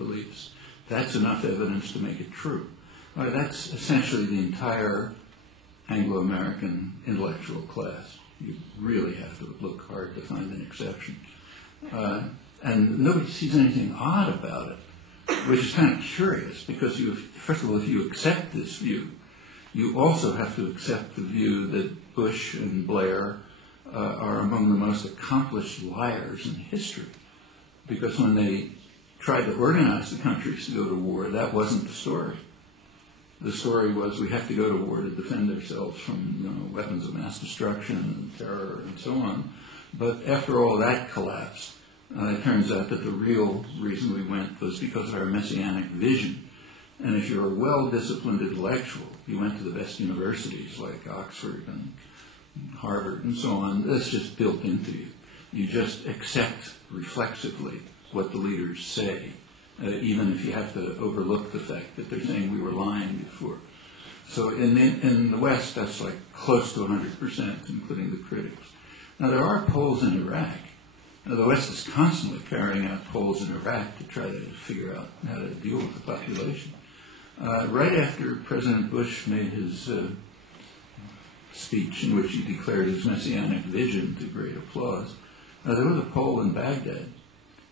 beliefs. That's enough evidence to make it true. That's essentially the entire Anglo-American intellectual class. You really have to look hard to find an exception. And nobody sees anything odd about it, which is kind of curious, because first of all, if you accept this view, you also have to accept the view that Bush and Blair are among the most accomplished liars in history. Because when they tried to organize the countries to go to war, that wasn't the story. The story was we have to go to war to defend ourselves from weapons of mass destruction and terror and so on. But after all that collapsed, it turns out that the real reason we went was because of our messianic vision. And if you're a well-disciplined intellectual, you went to the best universities like Oxford and Harvard and so on, that's just built into you. You just accept reflexively what the leaders say, even if you have to overlook the fact that they're saying we were lying before. So in the West, that's like close to 100%, including the critics. Now, there are polls in Iraq. Now, the West is constantly carrying out polls in Iraq to try to figure out how to deal with the population. Right after President Bush made his speech in which he declared his messianic vision to great applause, there was a poll in Baghdad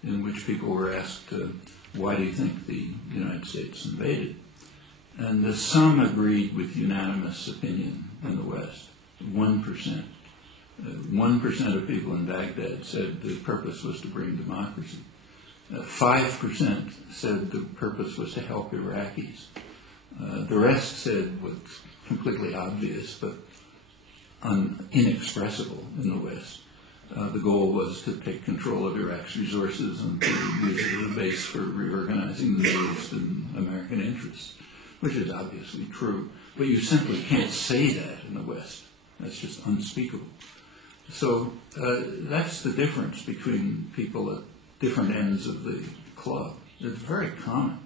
in which people were asked, why do you think the United States invaded? And some agreed with unanimous opinion in the West, 1%. 1% of people in Baghdad said the purpose was to bring democracy. 5% said the purpose was to help Iraqis. The rest said what's completely obvious but inexpressible in the West. The goal was to take control of Iraq's resources and to use it as a base for reorganizing the Middle East and American interests, which is obviously true. But you simply can't say that in the West. That's just unspeakable. So that's the difference between people at different ends of the club. It's very common.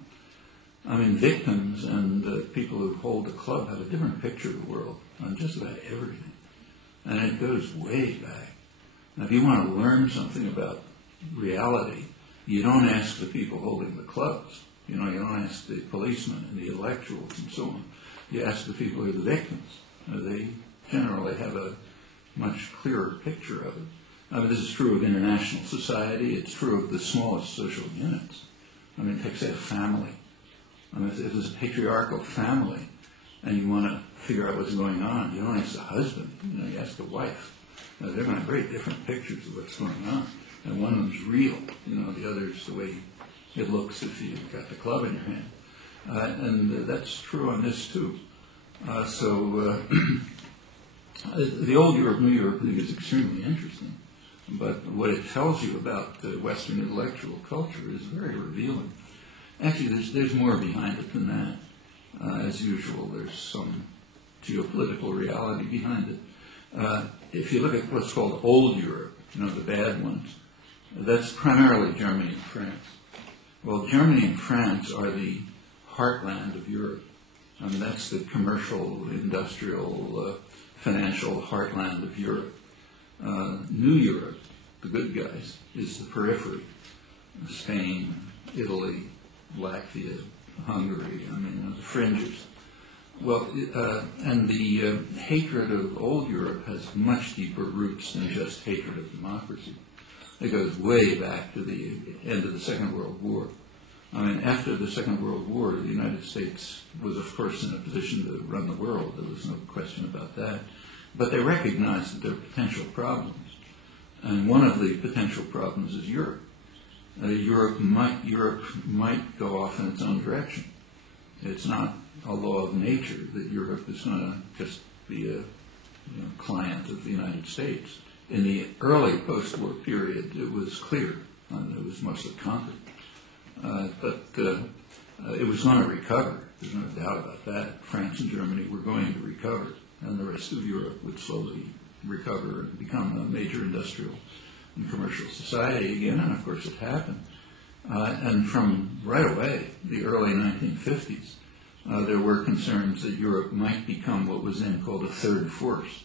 I mean, victims and people who hold the club have a different picture of the world on just about everything. And it goes way back. Now, if you want to learn something about reality, you don't ask the people holding the clubs. You don't ask the policemen and the intellectuals and so on. You ask the people who are the victims. They generally have a much clearer picture of it. I mean, this is true of international society. It's true of the smallest social units. I mean, take, say, a family. I mean, if there's a patriarchal family and you want to figure out what's going on, you don't ask the husband. You ask the wife. They're going to have very different pictures of what's going on. And one of them's real. The other's the way it looks if you've got the club in your hand. And that's true on this, too. The old Europe, New Europe thing is extremely interesting. But what it tells you about the Western intellectual culture is very revealing. Actually, there's more behind it than that. As usual, there's some geopolitical reality behind it. If you look at what's called old Europe, the bad ones, that's primarily Germany and France. Well, Germany and France are the heartland of Europe. I mean, that's the commercial, industrial, financial heartland of Europe. New Europe, the good guys, is the periphery. Spain, Italy, Latvia, Hungary, the fringes. Well, and the hatred of old Europe has much deeper roots than just hatred of democracy. It goes way back to the end of the Second World War. After the Second World War, the United States was, of course, in a position to run the world. There was no question about that. But they recognized that there are potential problems. And one of the potential problems is Europe. Europe might go off in its own direction. It's not a law of nature that Europe is going to just be a client of the United States. In the early post-war period, it was clear, and it was mostly conquered. But it was going to recover. There's no doubt about that. France and Germany were going to recover, and the rest of Europe would slowly recover and become a major industrial and commercial society again, and of course it happened. And from right away, the early 1950s, there were concerns that Europe might become what was then called a third force,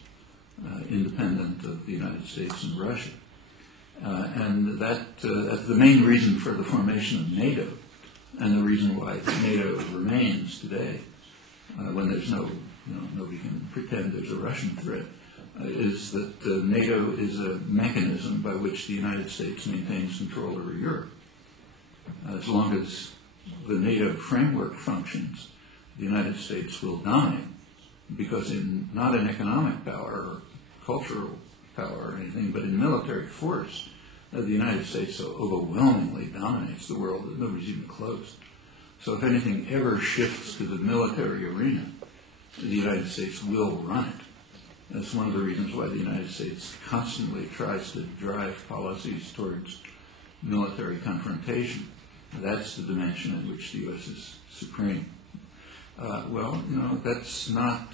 independent of the United States and Russia. And that's the main reason for the formation of NATO And the reason why NATO remains today, when there's nobody can pretend there's a Russian threat, is that NATO is a mechanism by which the United States maintains control over Europe. As long as the NATO framework functions, the United States will dominate, because not in economic power or cultural power or anything, but in military force, the United States so overwhelmingly dominates the world that nobody's even close. So if anything ever shifts to the military arena, the United States will run it. That's one of the reasons why the United States constantly tries to drive policies towards military confrontation. That's the dimension in which the U.S. is supreme. That's not,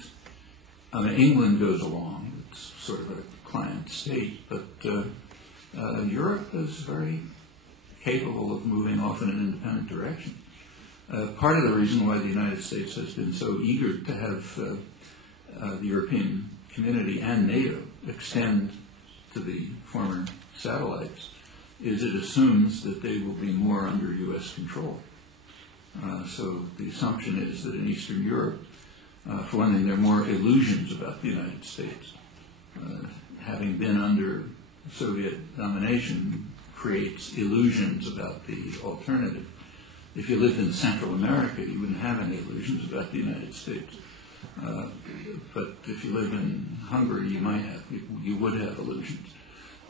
England goes along. It's sort of a client state, but Europe is very capable of moving off in an independent direction. Part of the reason why the United States has been so eager to have the European community and NATO extend to the former satellites is it assumes that they will be more under U.S. control. So the assumption is that in Eastern Europe, for one thing, there are more illusions about the United States. Having been under Soviet domination creates illusions about the alternative. If you lived in Central America, you wouldn't have any illusions about the United States. But if you live in Hungary, you would have illusions.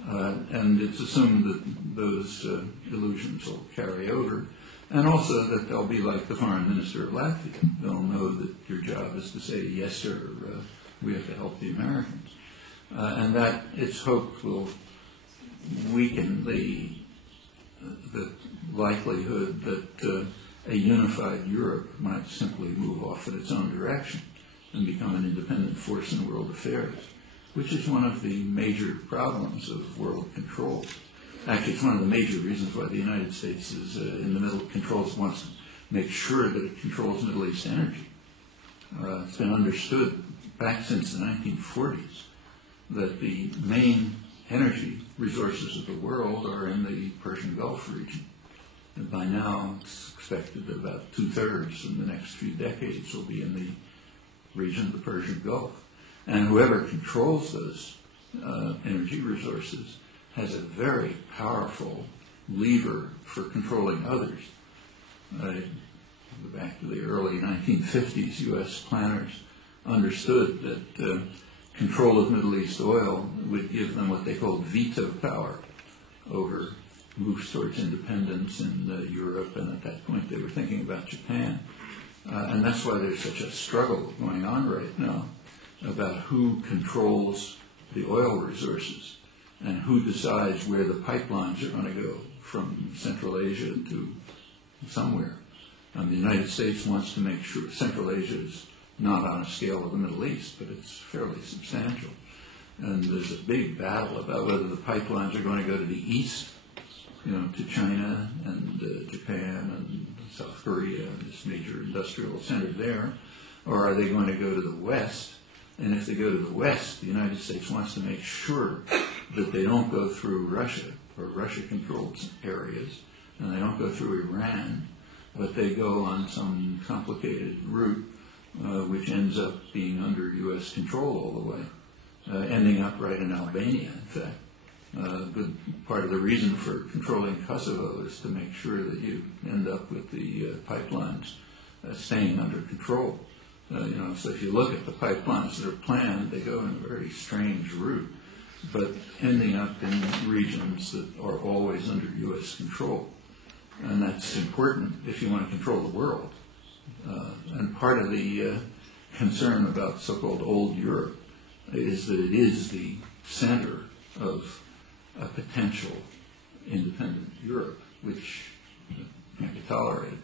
And it's assumed that those illusions will carry over, and also that they'll be like the foreign minister of Latvia. They'll know that your job is to say, yes, sir, we have to help the Americans. And that, it's hoped, will weaken the likelihood that a unified Europe might simply move off in its own direction and become an independent force in world affairs, which is one of the major problems of world control. Actually, it's one of the major reasons why the United States is in the middle, wants to make sure that it controls Middle East energy. It's been understood back since the 1940s that the main energy resources of the world are in the Persian Gulf region. And by now, it's expected that about 2/3 in the next few decades will be in the region of the Persian Gulf. And whoever controls those energy resources has a very powerful lever for controlling others. Back to the early 1950s, U.S. planners understood that control of Middle East oil would give them what they called veto power over moves towards independence in Europe, and at that point they were thinking about Japan. And that's why there's such a struggle going on right now about who controls the oil resources and who decides where the pipelines are going to go from Central Asia to somewhere. The United States wants to make sure Central Asia is not on a scale of the Middle East, but it's fairly substantial. And there's a big battle about whether the pipelines are going to go to the east, to China and Japan and South Korea, this major industrial center there, or are they going to go to the west? And if they go to the west, the United States wants to make sure that they don't go through Russia or Russia-controlled areas, and they don't go through Iran, but they go on some complicated route which ends up being under U.S. control all the way, ending up right in Albania, in fact. Good part of the reason for controlling Kosovo is to make sure that you end up with the pipelines staying under control. So if you look at the pipelines that are planned, they go in a very strange route, but ending up in regions that are always under U.S. control. And that's important if you want to control the world. And part of the concern about so-called old Europe is that it is the center of a potential independent Europe, which can't be tolerated.